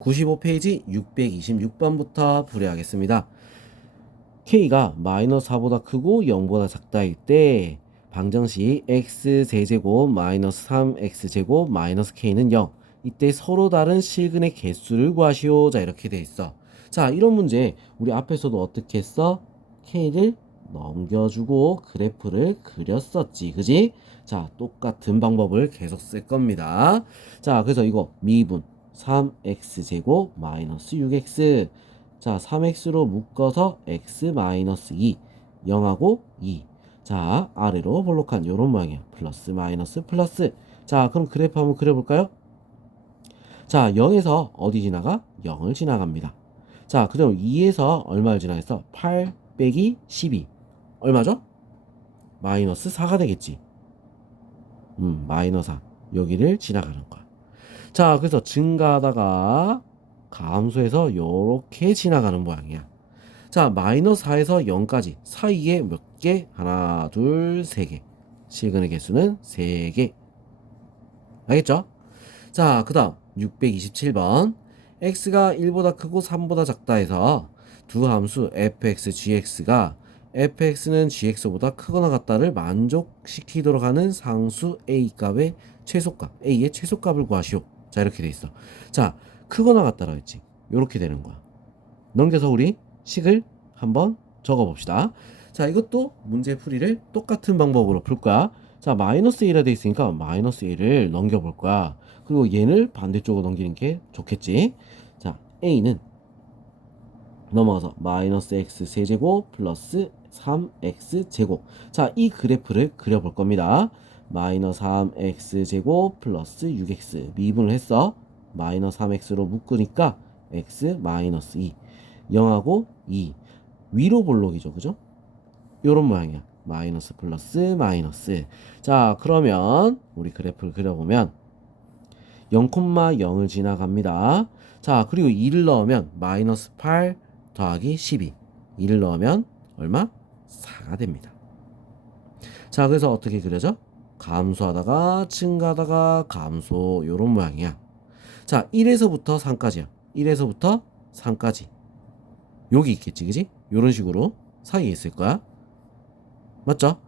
95페이지 626번부터 풀이하겠습니다. k가 마이너스 4보다 크고 0보다 작다일 때 방정식 x제곱 마이너스 3x제곱 마이너스 k는 0. 이때 서로 다른 실근의 개수를 구하시오. 자, 이렇게 돼 있어. 자, 이런 문제 우리 앞에서도 어떻게 했어? k를 넘겨주고 그래프를 그렸었지, 그지? 자, 똑같은 방법을 계속 쓸 겁니다. 자, 그래서 이거 미분 3x제곱 마이너스 6x. 자, 3x로 묶어서 x 마이너스 2, 0하고 2. 자, 아래로 볼록한 요런 모양이야. 플러스 마이너스 플러스. 자, 그럼 그래프 한번 그려볼까요? 자, 0에서 어디 지나가? 0을 지나갑니다. 자, 그럼 2에서 얼마를 지나겠어? 8 빼기 12. 얼마죠? 마이너스 4가 되겠지. 마이너스 4. 여기를 지나가는 거야. 자, 그래서 증가하다가 감소해서 요렇게 지나가는 모양이야. 자, 마이너스 4에서 0까지 사이에 몇 개? 하나, 둘, 세 개. 실근의 개수는 3개. 알겠죠? 자, 그 다음 627번. x가 1보다 크고 3보다 작다 해서 두 함수 fx, gx가 fx는 gx보다 크거나 같다를 만족시키도록 하는 상수 a 값의 최소값, a의 최소값을 구하시오. 자, 이렇게 돼 있어. 자, 크거나 같다라 했지. 이렇게 되는 거야. 넘겨서 우리 식을 한번 적어봅시다. 자, 이것도 문제 풀이를 똑같은 방법으로 풀 거야. 자, 마이너스 1이 돼 있으니까 마이너스 1을 넘겨볼 거야. 그리고 얘를 반대쪽으로 넘기는 게 좋겠지. 자, a는 넘어가서 마이너스 x 세제곱 플러스 3x 제곱. 자, 이 그래프를 그려볼 겁니다. 마이너스 3x 제곱 플러스 6x 미분을 했어. 마이너스 3x로 묶으니까 x 마이너스 2, 0하고 2. 위로 볼록이죠, 그죠? 요런 모양이야. 마이너스 플러스 마이너스. 자, 그러면 우리 그래프를 그려보면 0,0을 지나갑니다. 자, 그리고 2를 넣으면 마이너스 8 더하기 12. 2를 넣으면 얼마? 4가 됩니다. 자, 그래서 어떻게 그려져? 감소하다가 증가하다가 감소, 요런 모양이야. 자, 1에서부터 3까지야. 1에서부터 3까지. 여기 있겠지, 그지? 요런 식으로 사이에 있을 거야. 맞죠?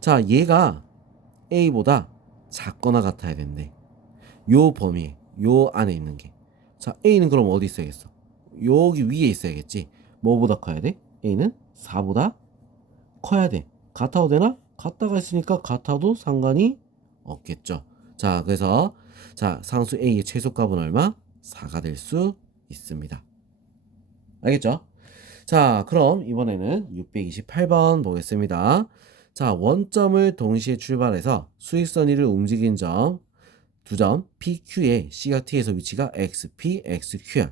자, 얘가 A보다 작거나 같아야 된대. 요 범위에, 요 안에 있는 게. 자, A는 그럼 어디 있어야겠어? 여기 위에 있어야겠지. 뭐보다 커야 돼? A는 4보다 커야 돼. 같아도 되나? 같다가 있으니까 같아도 상관이 없겠죠. 자, 그래서 자, 상수 A의 최소값은 얼마? 4가 될 수 있습니다. 알겠죠? 자, 그럼 이번에는 628번 보겠습니다. 자, 원점을 동시에 출발해서 수익선 위를 움직인 점, 두 점 PQ의 C가 T에서 위치가 XP, XQ야.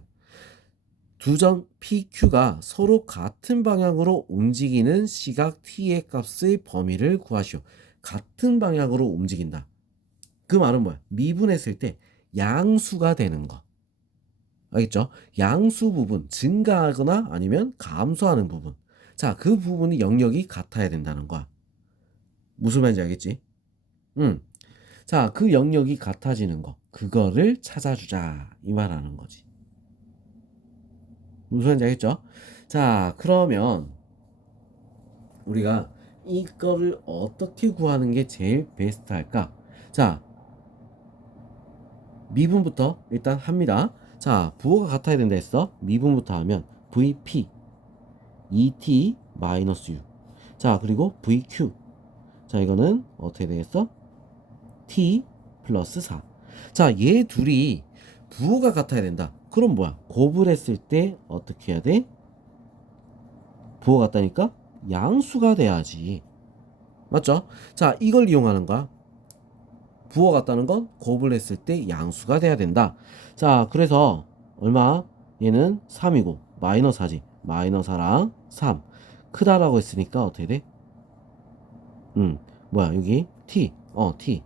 두 점 PQ가 서로 같은 방향으로 움직이는 시각 T의 값의 범위를 구하시오. 같은 방향으로 움직인다. 그 말은 뭐야? 미분했을 때 양수가 되는 거. 알겠죠? 양수 부분, 증가하거나 아니면 감소하는 부분. 자, 그 부분이 영역이 같아야 된다는 거야. 무슨 말인지 알겠지? 자, 그 영역이 같아지는 거. 그거를 찾아주자. 이 말하는 거지. 무슨 말인지 알겠죠? 자, 그러면 우리가 이거를 어떻게 구하는 게 제일 베스트 할까? 자, 미분부터 일단 합니다. 자, 부호가 같아야 된다 했어. 미분부터 하면 VP 2T 마이너스 U. 자, 그리고 VQ. 자, 이거는 어떻게 되겠어? T 플러스 4. 자, 얘 둘이 부호가 같아야 된다. 그럼 뭐야? 곱을 했을 때 어떻게 해야 돼? 부호가 같다니까 양수가 돼야지. 맞죠? 자, 이걸 이용하는 거야. 부호 같다는 건 곱을 했을 때 양수가 돼야 된다. 자, 그래서 얼마? 얘는 3이고 마이너스 4지. 마이너스 4랑 3 크다라고 했으니까 어떻게 돼? 뭐야 여기 T T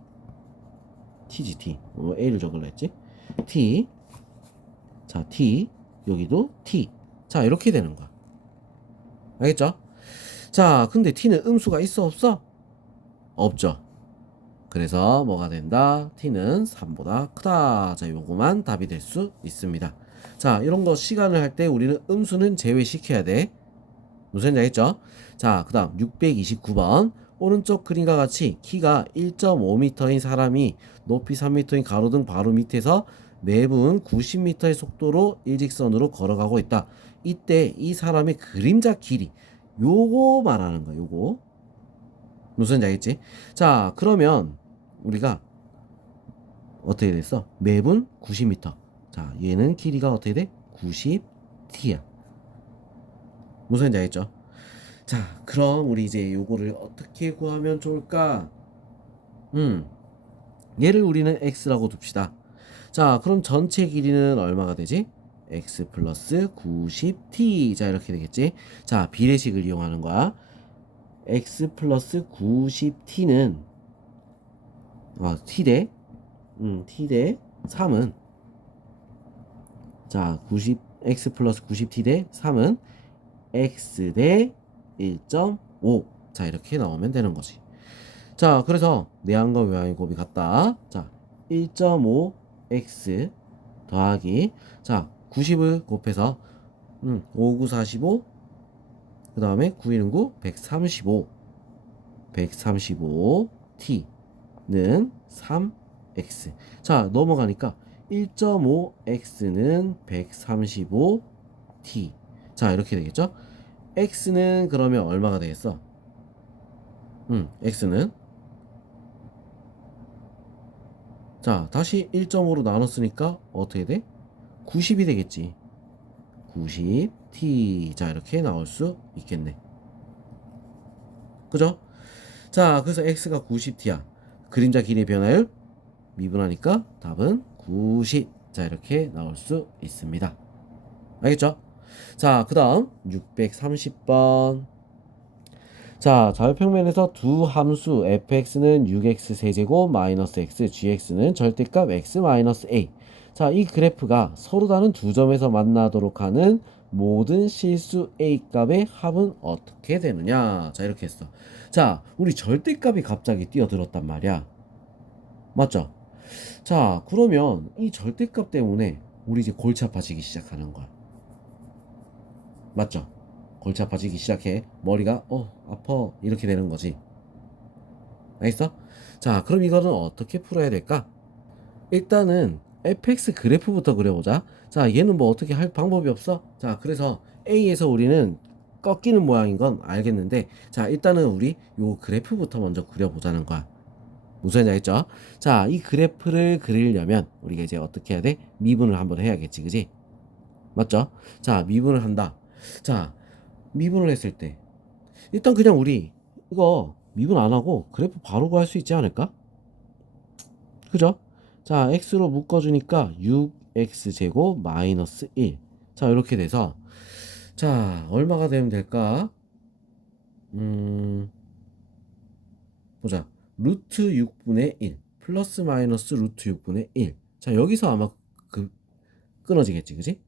T지 T. A를 적으려 했지. T. 자, T. 여기도 T. 자, 이렇게 되는 거야. 알겠죠? 자, 근데 T는 음수가 있어 없어? 없죠. 그래서 뭐가 된다? T는 3보다 크다. 자, 요거만 답이 될 수 있습니다. 자, 이런 거 시간을 할 때 우리는 음수는 제외시켜야 돼. 무슨 말인지 알겠죠? 자, 그 다음 629번. 오른쪽 그림과 같이 키가 1.5m인 사람이 높이 3m인 가로등 바로 밑에서 매분 90m의 속도로 일직선으로 걸어가고 있다. 이때 이 사람의 그림자 길이 요거 말하는 거야. 요거 무슨 말인지 알겠지? 자, 그러면 우리가 어떻게 됐어? 매분 90m. 자, 얘는 길이가 어떻게 돼? 90t야. 무슨 말인지 알겠죠? 자, 그럼 우리 이제 요거를 어떻게 구하면 좋을까? 음, 얘를 우리는 x라고 둡시다. 자, 그럼 전체 길이는 얼마가 되지? x 플러스 90t. 자, 이렇게 되겠지? 자, 비례식을 이용하는 거야. x 플러스 90t는 t 대 3은 자, 90 x 플러스 90t 대 3은 x 대 1.5. 자, 이렇게 나오면 되는 거지. 자, 그래서 내항과 외항의 곱이 같다. 자, 1.5x 더하기 자, 90을 곱해서 5, 9, 45. 그 다음에 9, 1, 9, 135. 135t는 3x. 자, 넘어가니까 1.5x는 135t. 자, 이렇게 되겠죠? x는 그러면 얼마가 되겠어? x는 자, 다시 1.5로 나눴으니까 어떻게 돼? 90이 되겠지. 90t. 자, 이렇게 나올 수 있겠네. 그죠? 자, 그래서 x가 90t야. 그림자 길이 변화율 미분하니까 답은 90. 자, 이렇게 나올 수 있습니다. 알겠죠? 자, 그 다음 630번. 자, 좌표평면에서 두 함수 fx는 6x 세제곱 마이너스 x, gx는 절대값 x 마이너스 a. 자, 이 그래프가 서로 다른 두 점에서 만나도록 하는 모든 실수 a 값의 합은 어떻게 되느냐? 자, 이렇게 했어. 자, 우리 절대값이 갑자기 뛰어들었단 말이야. 맞죠? 자, 그러면 이 절대값 때문에 우리 이제 골치 아파지기 시작하는 거야. 맞죠? 골치 아파지기 시작해. 머리가 아파 이렇게 되는 거지. 알겠어? 자, 그럼 이거는 어떻게 풀어야 될까? 일단은 fx 그래프부터 그려보자. 자, 얘는 뭐 어떻게 할 방법이 없어? 자, 그래서 A에서 우리는 꺾이는 모양인 건 알겠는데, 자, 일단은 우리 요 그래프부터 먼저 그려보자는 거야. 무슨 말인지 알겠죠? 자, 이 그래프를 그리려면 우리가 이제 어떻게 해야 돼? 미분을 한번 해야겠지, 그지? 맞죠? 자, 미분을 한다. 자, 미분을 했을 때 일단 그냥 우리 이거 미분 안 하고 그래프 바로 구할 수 있지 않을까? 그죠? 자, x로 묶어주니까 6x 제곱 마이너스 1. 자, 이렇게 돼서 자, 얼마가 되면 될까? 음, 보자. 루트 6분의 1 플러스 마이너스 루트 6분의 1. 자, 여기서 아마 그 끊어지겠지, 그지?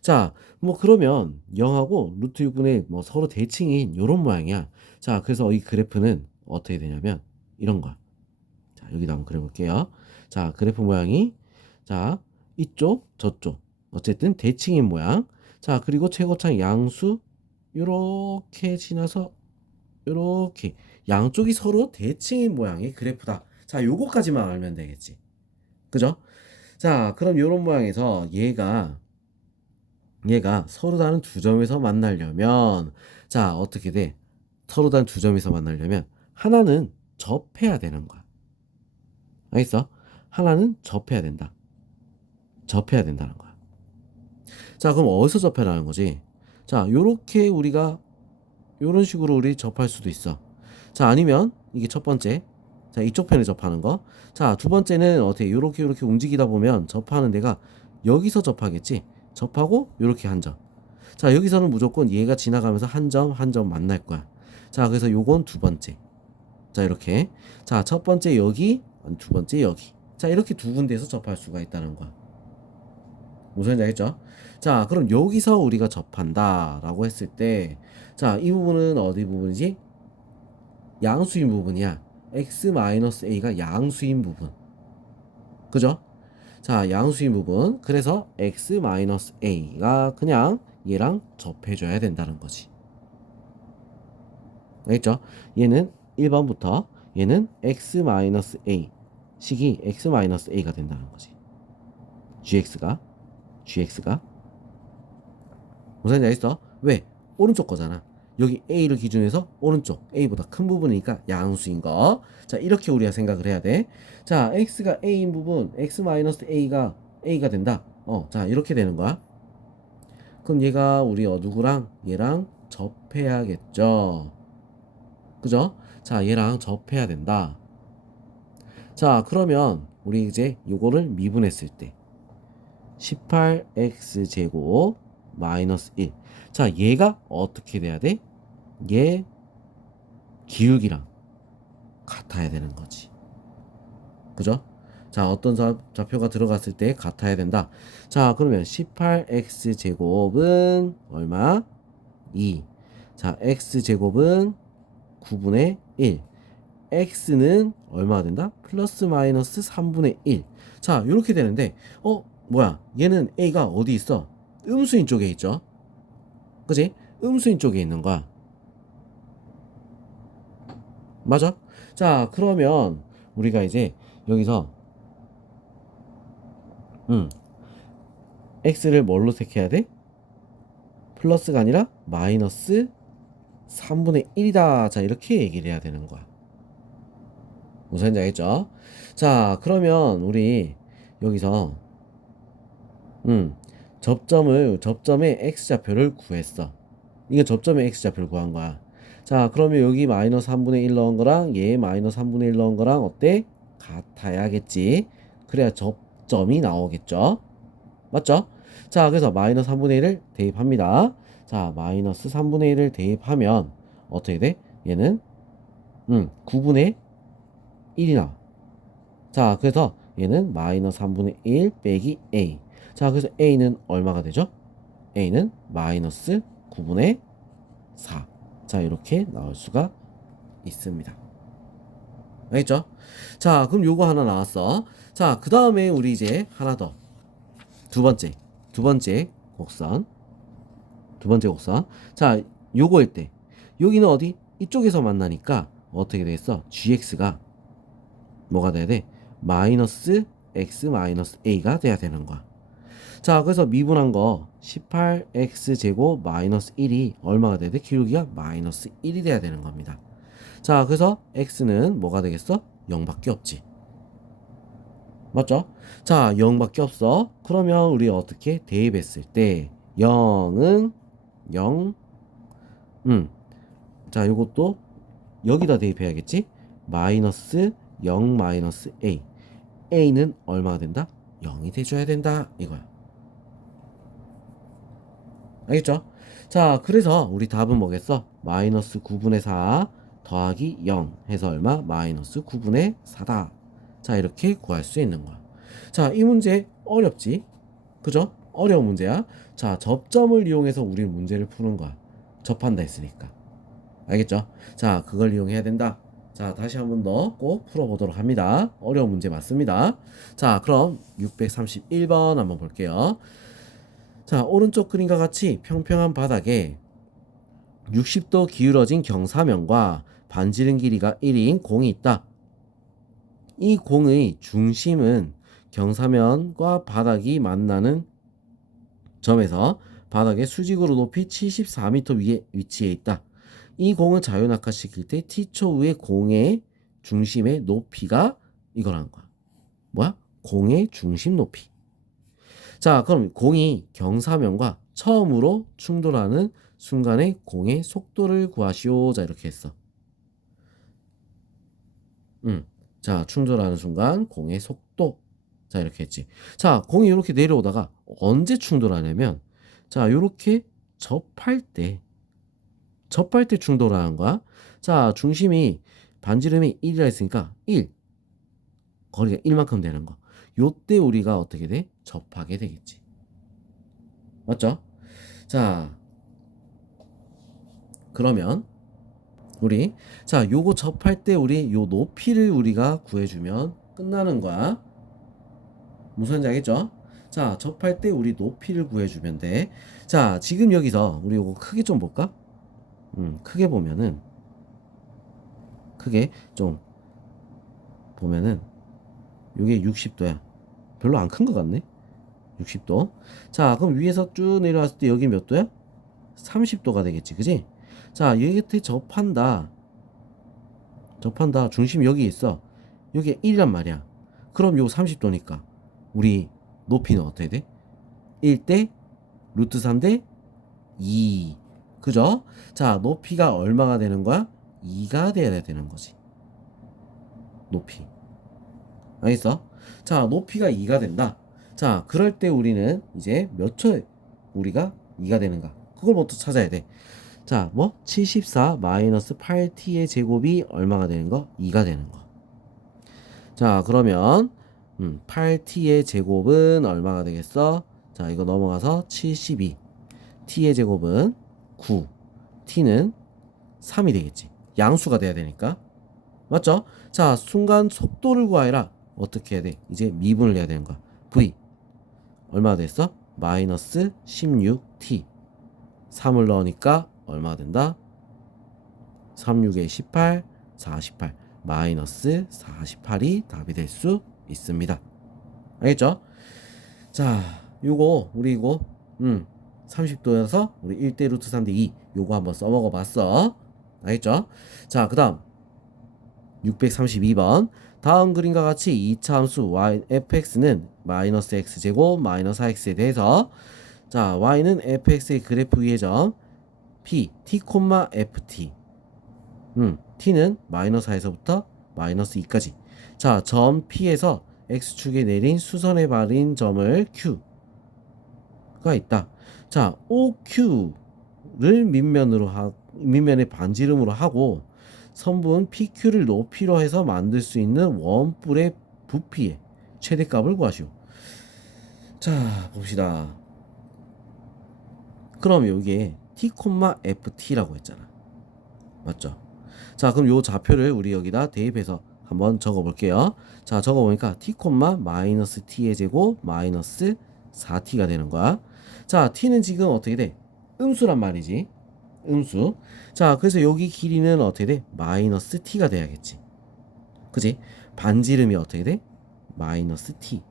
자, 뭐 그러면 0하고 루트 6분의 1, 뭐 서로 대칭인 요런 모양이야. 자, 그래서 이 그래프는 어떻게 되냐면 이런 거야. 자, 여기다 한번 그려볼게요. 자, 그래프 모양이 자, 이쪽 저쪽 어쨌든 대칭인 모양. 자, 그리고 최고창 양수 요렇게 지나서 요렇게 양쪽이 서로 대칭인 모양의 그래프다. 자, 요거까지만 알면 되겠지. 그죠? 자, 그럼 요런 모양에서 얘가 서로 다른 두 점에서 만나려면 자, 어떻게 돼? 서로 다른 두 점에서 만나려면 하나는 접해야 되는 거야. 알겠어? 하나는 접해야 된다. 접해야 된다는 거야. 자, 그럼 어디서 접해라는 거지? 자, 요렇게 우리가 요런 식으로 우리 접할 수도 있어. 자, 아니면 이게 첫 번째. 자, 이쪽 편에 접하는 거. 자, 두 번째는 어떻게 요렇게 움직이다 보면 접하는 데가 여기서 접하겠지. 접하고 요렇게 한 점. 자, 여기서는 무조건 얘가 지나가면서 한 점 한 점 만날 거야. 자, 그래서 요건 두 번째. 자, 이렇게. 자, 첫 번째 여기, 두 번째 여기. 자, 이렇게 두 군데에서 접할 수가 있다는 거야. 무슨 말인지 알겠죠? 자, 그럼 여기서 우리가 접한다 라고 했을 때 자, 이 부분은 어디 부분이지? 양수인 부분이야. x-a가 양수인 부분. 그죠? 자, 양수인 부분. 그래서 x-a가 그냥 얘랑 접해줘야 된다는 거지. 알겠죠? 얘는 1번부터 얘는 x-a 식이 x-a가 된다는 거지. gx가 무슨 말인지 알겠어? 왜? 오른쪽 거잖아. 여기 a를 기준해서 오른쪽 a보다 큰 부분이니까 양수인 거. 자, 이렇게 우리가 생각을 해야 돼. 자, x가 a인 부분 x-a가 a가 된다. 자, 이렇게 되는 거야. 그럼 얘가 우리 누구랑 얘랑 접해야겠죠. 그죠? 자, 얘랑 접해야 된다. 자, 그러면 우리 이제 요거를 미분했을 때 18x 제곱 마이너스 1. 자, 얘가 어떻게 돼야 돼? 얘 기울기랑 같아야 되는 거지. 그죠? 자, 어떤 좌표가 들어갔을 때 같아야 된다. 자, 그러면 18x 제곱은 얼마? 2. 자, x 제곱은 9분의 1. x는 얼마가 된다? 플러스 마이너스 3분의 1. 자, 이렇게 되는데 뭐야? 얘는 a가 어디 있어? 음수인 쪽에 있죠. 그지? 음수인 쪽에 있는 거야. 맞아? 자, 그러면 우리가 이제 여기서 x를 뭘로 색해야 돼? 플러스가 아니라 마이너스 3분의 1이다. 자, 이렇게 얘기를 해야 되는 거야. 무슨 말인지 알겠죠? 자, 그러면 우리 여기서 접점의 x좌표를 구했어. 이게 접점의 x좌표를 구한 거야. 자, 그러면 여기 마이너스 3분의 1 넣은 거랑 얘 마이너스 3분의 1 넣은 거랑 어때? 같아야겠지. 그래야 접점이 나오겠죠. 맞죠? 자, 그래서 마이너스 3분의 1을 대입합니다. 자, 마이너스 3분의 1을 대입하면 어떻게 돼? 얘는 9분의 1이 나와. 자, 그래서 얘는 마이너스 3분의 1 빼기 a. 자, 그래서 a는 얼마가 되죠? a는 마이너스 9분의 4. 자, 이렇게 나올 수가 있습니다. 알겠죠? 자, 그럼 요거 하나 나왔어. 자, 그 다음에 우리 이제 하나 더. 두 번째 곡선. 자, 요거일 때. 여기는 어디? 이쪽에서 만나니까 어떻게 되겠어? gx가 뭐가 돼야 돼? 마이너스 x 마이너스 a가 돼야 되는 거야. 자, 그래서 미분한 거 18x 제곱 마이너스 1이 얼마가 돼야 돼? 기울기가 마이너스 1이 돼야 되는 겁니다. 자, 그래서 x는 뭐가 되겠어? 0밖에 없지. 맞죠? 자, 0밖에 없어. 그러면 우리 어떻게 대입했을 때 0은 0. 자, 요것도 여기다 대입해야겠지? 마이너스 0 마이너스 a. a는 얼마가 된다? 0이 돼줘야 된다. 이거야. 알겠죠? 자, 그래서 우리 답은 뭐겠어? 마이너스 9분의 4 더하기 0 해서 얼마? 마이너스 9분의 4다. 자, 이렇게 구할 수 있는 거야. 자, 이 문제 어렵지? 그죠? 어려운 문제야. 자, 접점을 이용해서 우리 문제를 푸는 거야. 접한다 했으니까. 알겠죠? 자, 그걸 이용해야 된다. 자, 다시 한 번 더 꼭 풀어보도록 합니다. 어려운 문제 맞습니다. 자, 그럼 631번 한번 볼게요. 자, 오른쪽 그림과 같이 평평한 바닥에 60도 기울어진 경사면과 반지름 길이가 1인 공이 있다. 이 공의 중심은 경사면과 바닥이 만나는 점에서 바닥의 수직으로 높이 74m 위에 위치해 있다. 이 공을 자유낙하시킬 때 t초 후에 공의 중심의 높이가 이거라는 거야. 뭐야? 공의 중심 높이. 자, 그럼 공이 경사면과 처음으로 충돌하는 순간의 공의 속도를 구하시오. 자, 이렇게 했어. 자, 충돌하는 순간 공의 속도. 자, 이렇게 했지. 자, 공이 이렇게 내려오다가 언제 충돌하냐면, 자, 이렇게 접할 때 충돌하는 거야. 자, 중심이 반지름이 1이라 했으니까 1. 거리가 1만큼 되는 거. 요때 우리가 어떻게 돼? 접하게 되겠지. 맞죠? 자, 그러면 우리 요거 접할 때 우리 요 높이를 우리가 구해주면 끝나는 거야. 무슨 말인지 알겠죠? 자, 접할 때 우리 높이를 구해주면 돼. 자, 지금 여기서 우리 이거 크게 좀 볼까? 크게 보면은, 크게 좀 보면은, 요게 60도야. 별로 안 큰 것 같네? 60도. 자, 그럼 위에서 쭉 내려왔을 때 여기 몇 도야? 30도가 되겠지, 그지? 자, 여기 끝에 접한다. 접한다. 중심이 여기 있어. 여기 1이란 말이야. 그럼 요 30도니까 우리 높이는 어떻게 돼? 1대 루트 3대 2. 그죠? 자, 높이가 얼마가 되는 거야? 2가 돼야 되는 거지. 높이. 알겠어? 자, 높이가 2가 된다. 자, 그럴 때 우리는 이제 몇 초에 우리가 2가 되는가? 그걸 먼저 찾아야 돼. 자, 뭐? 74 마이너스 8t의 제곱이 얼마가 되는 거? 2가 되는 거. 자, 그러면 8t의 제곱은 얼마가 되겠어? 자, 이거 넘어가서 72. t의 제곱은 9. t는 3이 되겠지. 양수가 돼야 되니까. 맞죠? 자, 순간 속도를 구하라. 어떻게 해야 돼? 이제 미분을 해야 되는 거야. v 얼마가 됐어? 마이너스 16t. 3을 넣으니까 얼마가 된다? 36에 18, 48. 마이너스 48이 답이 될 수 있습니다. 알겠죠? 자, 요거 우리 이거 30도여서 우리 1대 루트 3대 2 요거 한번 써먹어 봤어. 알겠죠? 자, 그 다음 632번 다음 그림과 같이 2차 함수 y fx는 마이너스 x제곱 마이너스 4x에 대해서 자, y는 fx의 그래프 위의 점 p t, ft t는 마이너스 4에서부터 마이너스 2까지. 자, 점 P에서 X축에 내린 수선에 바른 점을 Q가 있다. 자, OQ를 밑면의 반지름으로 하고 선분 PQ를 높이로 해서 만들 수 있는 원뿔의 부피의 최대값을 구하시오. 자, 봅시다. 그럼 여기에 t, ft라고 했잖아. 맞죠? 자, 그럼 요 좌표를 우리 여기다 대입해서 한번 적어 볼게요. 자, 적어 보니까 t, 마이너스 t의 제곱 마이너스 4t가 되는 거야. 자, t는 지금 어떻게 돼? 음수란 말이지. 음수. 자, 그래서 여기 길이는 어떻게 돼? 마이너스 t가 돼야겠지. 그지? 반지름이 어떻게 돼? 마이너스 t.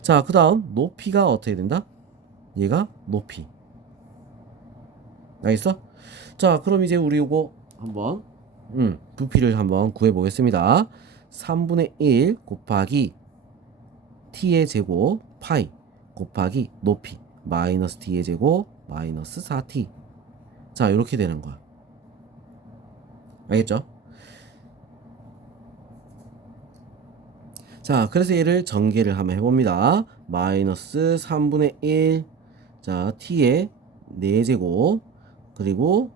자, 그 다음 높이가 어떻게 된다? 얘가 높이. 알겠어? 자, 그럼 이제 우리 요거 한번 부피를 한번 구해 보겠습니다. 3분의 1 곱하기 t의 제곱 파이 곱하기 높이 마이너스 t의 제곱 마이너스 4t. 자, 이렇게 되는 거야. 알겠죠? 자, 그래서 얘를 전개를 한번 해봅니다. 마이너스 3분의 1 자, t의 4제곱 그리고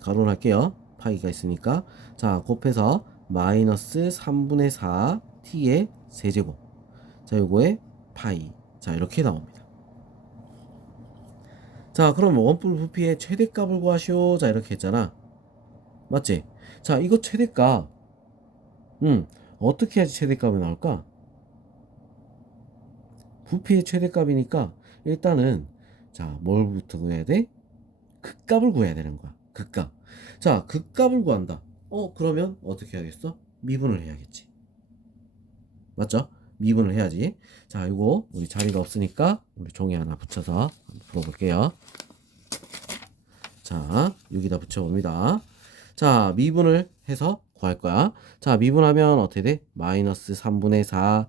가로를 할게요. 파이가 있으니까 자, 곱해서 마이너스 3분의 4 t의 세제곱. 자, 요거에 파이. 자, 이렇게 나옵니다. 자, 그럼 원뿔 부피의 최대값을 구하시오. 자, 이렇게 했잖아. 맞지? 자, 이거 최대값 어떻게 해야지 최대값이 나올까? 부피의 최대값이니까 일단은 자, 뭘부터 구해야 돼? 극값을 구해야 되는 거야. 극값. 자, 극값을 구한다. 그러면 어떻게 해야겠어? 미분을 해야겠지. 맞죠? 미분을 해야지. 자, 이거 우리 자리가 없으니까 우리 종이 하나 붙여서 한번 풀어볼게요. 자, 여기다 붙여봅니다. 자, 미분을 해서 구할 거야. 자, 미분하면 어떻게 돼? 마이너스 3분의 4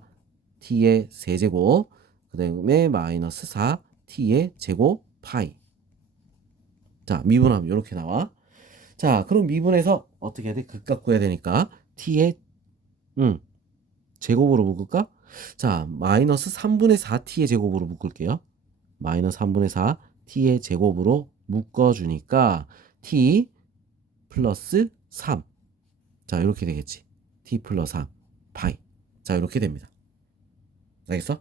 t의 세제곱 그 다음에 마이너스 4 t의 제곱 파이. 자, 미분하면 이렇게 나와. 자, 그럼 미분해서 어떻게 해야 돼? 극값 구해야 되니까 t의 제곱으로 묶을까? 자, 마이너스 3분의 4t의 제곱으로 묶을게요. 마이너스 3분의 4 t의 제곱으로 묶어주니까 t 플러스 3. 자, 이렇게 되겠지. t 플러스 3 파이. 자, 이렇게 됩니다. 알겠어?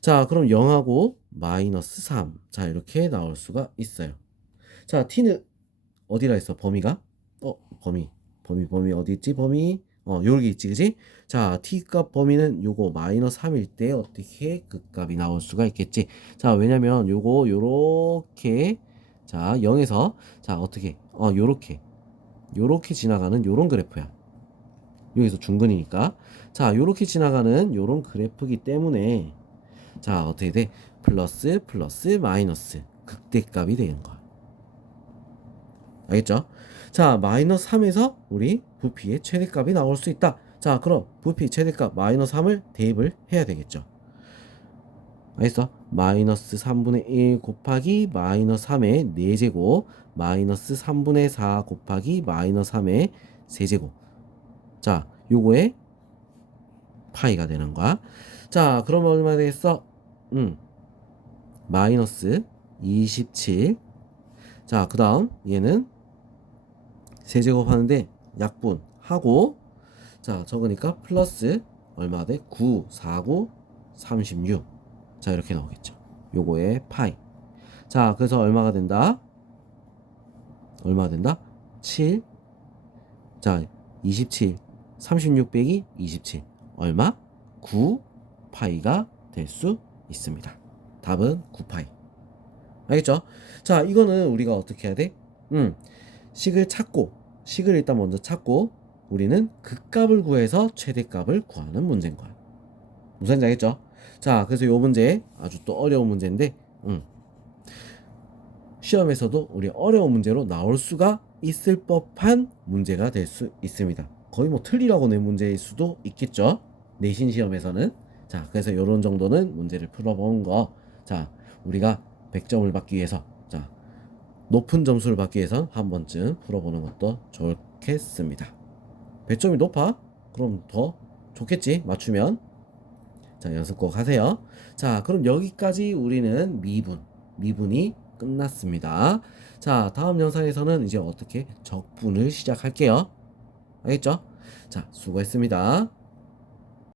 자, 그럼 0하고 마이너스 3. 자, 이렇게 나올 수가 있어요. 자, t는 어디라 했어? 범위가? 범위 어디 있지? 범위 요렇게 있지, 그지? 자, t값 범위는 요거 마이너스 3일 때 어떻게 그 값이 나올 수가 있겠지? 자, 왜냐면 요거 요렇게 자, 0에서 자, 어떻게 요렇게 지나가는 요런 그래프야. 여기서 중근이니까. 자, 요렇게 지나가는 요런 그래프기 때문에 자, 어떻게 돼? 플러스 플러스 마이너스 극대값이 되는 거야. 알겠죠? 자, 마이너스 3에서 우리 부피의 최대값이 나올 수 있다. 자, 그럼 부피 최대값 마이너스 3을 대입을 해야 되겠죠. 알겠어? 마이너스 3분의 1 곱하기 마이너스 3의 4제곱 마이너스 3분의 4 곱하기 마이너스 3의 세제곱. 자, 요거에 파이가 되는 거야. 자, 그러면 얼마 되겠어? 마이너스 27. 자, 그 다음 얘는 세제곱 하는데 약분하고 자, 적으니까 플러스 얼마 돼? 9, 4, 9, 36. 자, 이렇게 나오겠죠. 요거의 파이. 자, 그래서 얼마가 된다? 얼마가 된다? 7. 자, 27. 36 빼기 27. 얼마? 9 파이가 될 수 있습니다. 답은 9파이. 알겠죠? 자, 이거는 우리가 어떻게 해야 돼? 식을 일단 먼저 찾고 우리는 극값을 구해서 최대값을 구하는 문제인 거야. 무슨 말인지 알겠죠? 자, 그래서 요 문제 아주 또 어려운 문제인데 시험에서도 우리 어려운 문제로 나올 수가 있을 법한 문제가 될 수 있습니다. 거의 뭐 틀리라고 낸 문제일 수도 있겠죠? 내신 시험에서는. 자, 그래서 요런 정도는 문제를 풀어본 거. 자, 우리가 100점을 받기 위해서 자, 높은 점수를 받기 위해서 한 번쯤 풀어보는 것도 좋겠습니다. 100점이 높아? 그럼 더 좋겠지? 맞추면. 자, 연습 꼭 하세요. 자, 그럼 여기까지 우리는 미분이 끝났습니다. 자, 다음 영상에서는 이제 어떻게 적분을 시작할게요. 알겠죠? 자, 수고했습니다.